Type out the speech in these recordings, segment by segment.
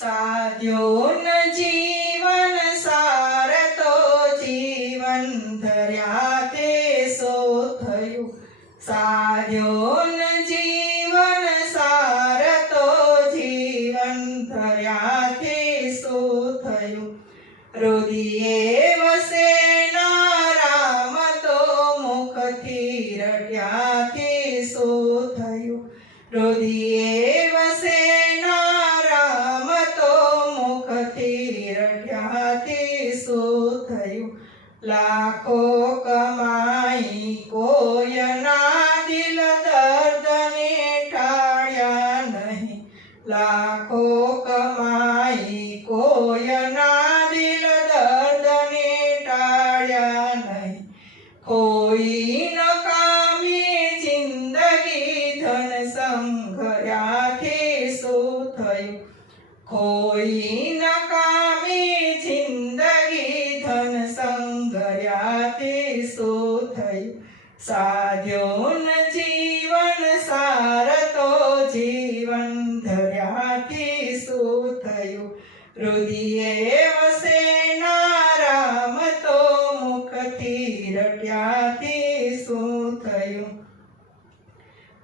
સાધ્યો ન જીવન સાર તો જીવન ધર્યા તે સો થયું. સાધ્યો ન જીવન સાર તો જીવન ધર્યા તે સો થયું. રુદિયે વસે ના રામ તો મુખથી રટ્યા તે સો થયું. રુદિયે વસે ના રામ તો મુખથી રટ્યા તે સો થયું. લાખો કમાઈ કોયના દિલ દર્દને ટાળ્યા નહીં. લાખો કમાઈ કોયના દિલ દર્દને ટાળ્યા નહીં. કોઈ નકામી જિંદગી ધન સંઘર્યાથી શું થયું. કોઈ નકામી જિંદગી ધન સંઘર્યાથી શું થયું. સાધ્યો ન જીવન સાર તો જીવન ધર્યાથી શું થયું. રુદિયે વસે ના રામ તો મુખથી રટ્યાથી શું થયું.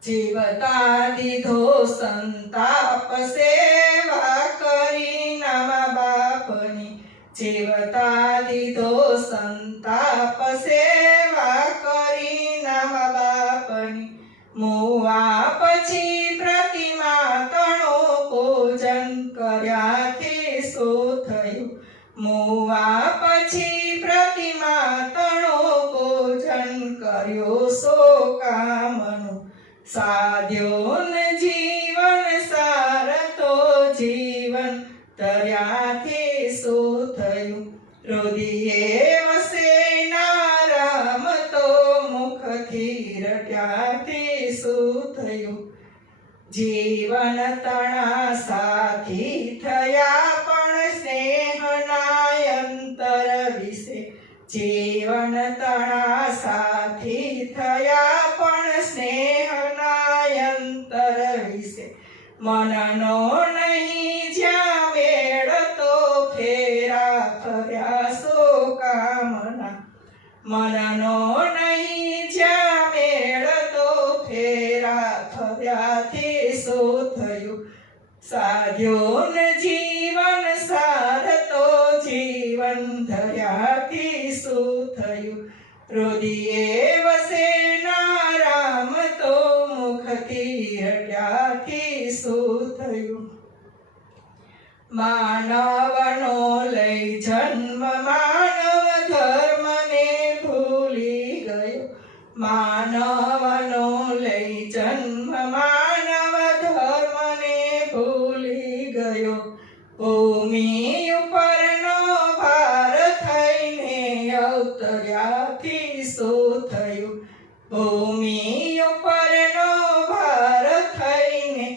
જીવતા દીધો સંતાપ સેવા કરી મા બાપની. જીવતા દીધો સંતાપ સેવા કરી મા બાપની. મુવા પછી પ્રતિમા તણો પૂજન કર્યાથી શું થયું. મુવા પછી પ્રતિમા તણો પૂજન કર્યો સો કામનું. સાધ્યો ન જીવન સાર તો જીવન ધર્યાથી શું થયું. રુદિયે વસે ના રામ તો મુખથી રટ્યાથી શું થયું. જીવન તણા સાથી થયા પણ સ્નેહના અંતર વિશે. જીવન તણા સાથી થયા પણ સ્નેહના અંતર વિશે. મનનો નહીં જ્યાં મેળ તો ફેરા ફર્યા સો કામના. મનનો નહીં જ્યાં મેળ તો ફેરા ફર્યાથી શું થયું. સાધ્યો ન જીવન સાર તો જીવન ધર્યાથી શું થયું. રુદિયે વસે ના રામ તો મુખથી રટ્યાથી શું થયું. માનવનો લઈ જન્મ માનવ ધર્મને ભૂલી ગયો. માનવનો લઈ જન્મ માનવ ધર્મને ભૂલી ગયો. ભૂમિ ઉપરનો ભાર થઈને અવતર્યાથી શું થયું. ભૂમિ ઉપરનો ભાર થઈને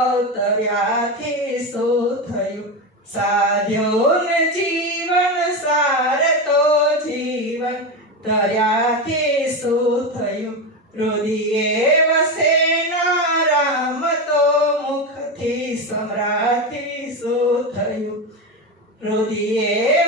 અવતર્યાથી શું થયું. સાધ્યો ન જીવન સાર તો જીવન ધર્યાથી શું થયું. રુદિયે વસે ના રામ તો મુખથી સમરાથી શું થયું. રુદિયે